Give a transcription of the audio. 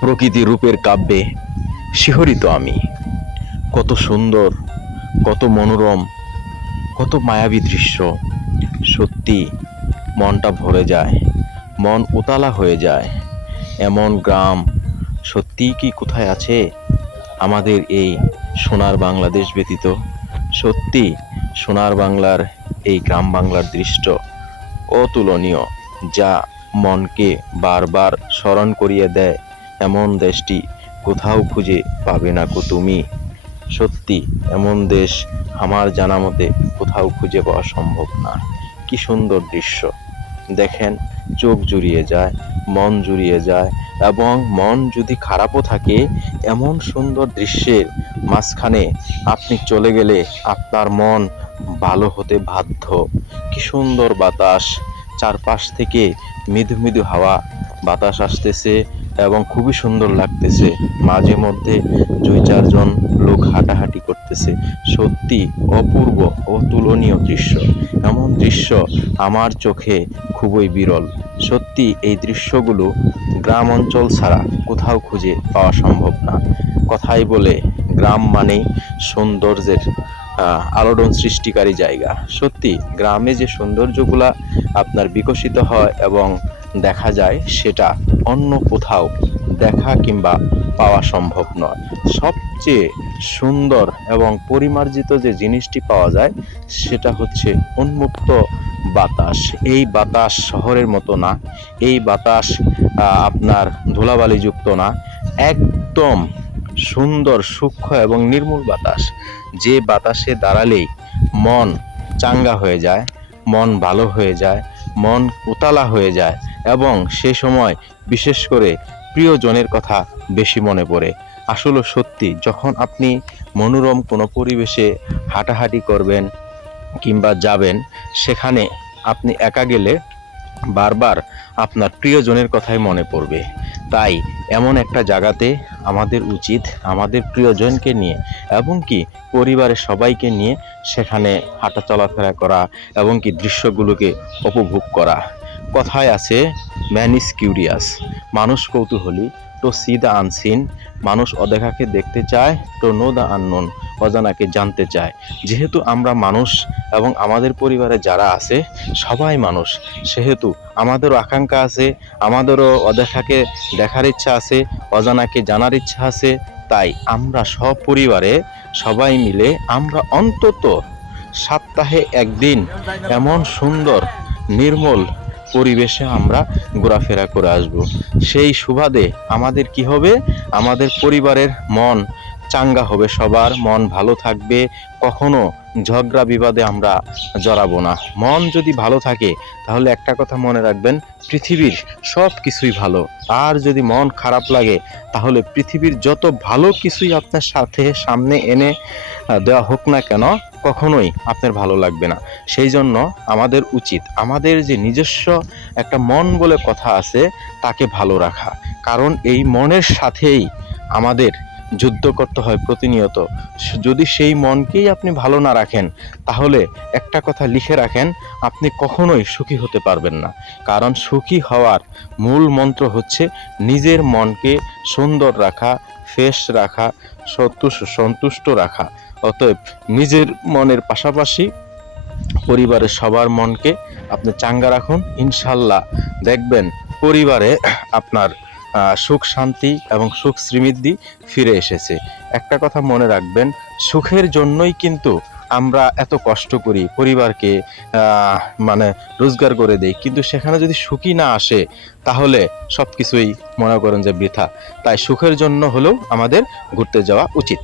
প্রকৃতি রূপের কাব্যে শিহরিত আমি। কত সুন্দর, কত মনোরম, কত মায়াবী দৃশ্য। সত্যি, মনটা ভরে যায়, মন উতালা হয়ে যায়। এমন গ্রাম সত্যিই কি কোথায় আছে? আমাদের এই সোনার বাংলাদেশ ব্যতীত সত্যি সোনার বাংলার এই গ্রাম বাংলার দৃশ্য অতুলনীয়, যা মনকে বারবার স্মরণ করিয়ে দেয় এমন দেশটি কোথাও খুঁজে পাবে না কো তুমি। সত্যি, এমন দেশ আমার জানা মতে কোথাও খুঁজে পাওয়া সম্ভব না। কি সুন্দর দৃশ্য। দেখেন, চোখ জুড়িয়ে যায়, মন জুড়িয়ে যায়, এবং মন যদি খারাপও থাকে, এমন সুন্দর দৃশ্যের মাঝখানে আপনি চলে গেলে আপনার মন ভালো হতে বাধ্য। কি সুন্দর বাতাস, চারপাশ থেকে মৃদু মৃদু হাওয়া বাতাস আসতেছে এবং খুবই সুন্দর লাগতেছে। মাঝে মধ্যে দুই চারজন লোক হাঁটাহাঁটি করতেছে। সত্যি অপূর্ব, অতুলনীয় দৃশ্য। এমন দৃশ্য আমার চোখে খুবই বিরল। সত্যি এই দৃশ্যগুলো গ্রাম অঞ্চল ছাড়া কোথাও খুঁজে পাওয়া সম্ভব না। কথাই বলে, গ্রাম মানেই সৌন্দর্যের আলোড়ন সৃষ্টিকারী জায়গা। সত্যি গ্রামে যে সৌন্দর্যগুলা আপনার বিকশিত হয় এবং দেখা যায় সেটা অন্য কোথাও দেখা কিংবা পাওয়া সম্ভব নয়। সবচেয়ে সুন্দর এবং পরিমার্জিত যে জিনিসটি পাওয়া যায়, সেটা হচ্ছে উন্মুক্ত বাতাস। এই বাতাস শহরের মতো না। এই বাতাস আপনার ধুলাবালিযুক্ত না। একদম সুন্দর, সূক্ষ্ম এবং নির্মূল বাতাস। যে বাতাসে দাঁড়ালেই মন চাঙ্গা হয়ে যায়, মন ভালো হয়ে যায়, মন উতালা হয়ে যায়। এবং সে সময় বিশেষ করে প্রিয়জনের কথা বেশি মনে পড়ে। আসলে সত্যি, যখন আপনি মনোরম কোনো পরিবেশে হাঁটাহাঁটি করবেন কিংবা যাবেন, সেখানে আপনি একা গেলে বারবার আপনার প্রিয়জনের কথাই মনে পড়বে। তাই এমন একটা জায়গাতে আমাদের উচিত আমাদের প্রিয়জনকে নিয়ে এবং কি পরিবারের সবাইকে নিয়ে সেখানে হাঁটা চলাফেরা করা এবং কি দৃশ্যগুলোকে উপভোগ করা। কথায় আছে ম্যান ইজ কিউরিয়াস মানুষ কৌতূহলী। তো সি দ্য আনসিন মানুষ অদেখাকে দেখতে চায়। তো নো দ্য আননোন অজানাকে জানতে চায়। যেহেতু আমরা মানুষ এবং আমাদের পরিবারে যারা আছে, সবাই মানুষ। সেহেতু আমাদেরও আকাঙ্ক্ষা আছে, আমাদেরও অদেখাকে দেখার ইচ্ছা আছে, অজানাকে জানার ইচ্ছা আছে। তাই আমরা সপরিবারে সবাই মিলে আমরা অন্তত সপ্তাহে একদিন এমন সুন্দর, নির্মল পরিবেশে আমরা ঘোরাফেরা করে আসব। সেই সুবাদে আমাদের কি হবে? আমাদের পরিবারের মন চাঙ্গা হবে, সবার মন ভালো থাকবে, কখনো ঝগড়া বিবাদে আমরা জড়াবো না। মন যদি ভালো থাকে, তাহলে একটা কথা মনে রাখবেন, পৃথিবীর সব কিছুই ভালো। আর যদি মন খারাপ লাগে, তাহলে পৃথিবীর যত ভালো কিছুই আপনার সাথে সামনে এনে দেওয়া হোক না কেন, কখনোই আপনার ভালো লাগবে না। সেই জন্য আমাদের উচিত, আমাদের যে নিজস্ব একটা মন বলে কথা আছে, তাকে ভালো রাখা। কারণ এই মনের সাথেই আমাদের যুদ্ধ করতে হয় প্রতিনিয়ত। যদি সেই মনকেই আপনি ভালো না রাখেন, তাহলে একটা কথা লিখে রাখেন, আপনি কখনোই সুখী হতে পারবেন না। কারণ সুখী হওয়ার মূল মন্ত্র হচ্ছে নিজের মনকে সুন্দর রাখা, ফ্রেশ রাখা সন্তুষ্ট রাখা। অতএব নিজের মনের পাশাপাশি পরিবারের সবার মনকে আপনি চাঙ্গা রাখুন। ইনশাল্লাহ দেখবেন পরিবারে আপনার সুখ শান্তি এবং সুখ সমৃদ্ধি ফিরে এসেছে। একটা কথা মনে রাখবেন, সুখের জন্যই কিন্তু আমরা এত কষ্ট করি পরিবারকে মানে রোজগার করে দেই। কিন্তু সেখানে যদি সুখী না আসে, তাহলে সব কিছুই মনে করেন যে বৃথা। তাই সুখের জন্য হলেও আমাদের ঘুরতে যাওয়া উচিত।